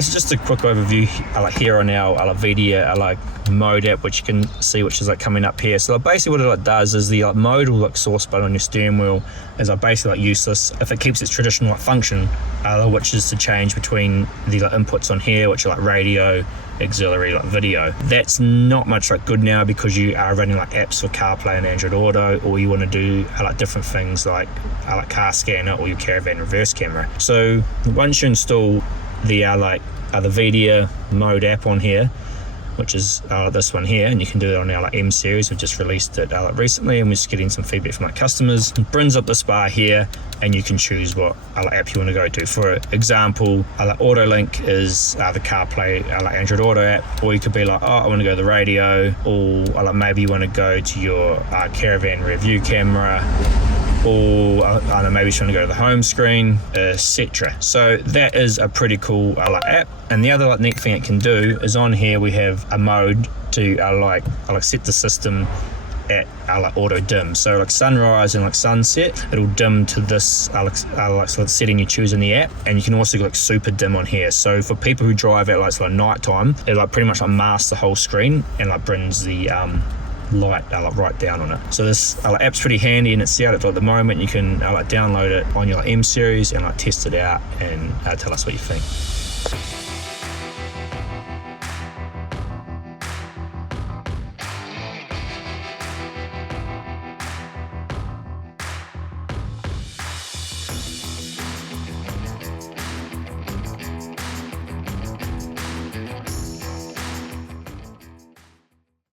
this is just a quick overview here on our VHEDIA Mode app, which you can see, which is coming up here. So basically what it does is the mode will source button on your steering wheel is basically useless if it keeps its traditional function, which is to change between the inputs on here, which are radio, auxiliary, video. That's not much good now, because you are running apps for CarPlay and Android Auto, or you want to do different things like car scanner or your caravan reverse camera. So once you install the VHEDIA Mode app on here, which is this one here, and you can do it on our M series. We've just released it recently, and we're just getting some feedback from our customers. It brings up this bar here, and you can choose what app you want to go to. For example, AutoLink is the CarPlay Android Auto app, or you could be I want to go to the radio, or maybe you want to go to your caravan review camera, or maybe you want to go to the home screen, etc. So that is a pretty cool app. And the other neat thing it can do is on here we have a mode to set the system at auto dim. So sunrise and sunset, it'll dim to this setting you choose in the app, and you can also go super dim on here. So for people who drive at night time, it pretty much masks the whole screen and brings the light right down on it. So this app's pretty handy, and it's out at the moment. You can download it on your M series and test it out and tell us what you think.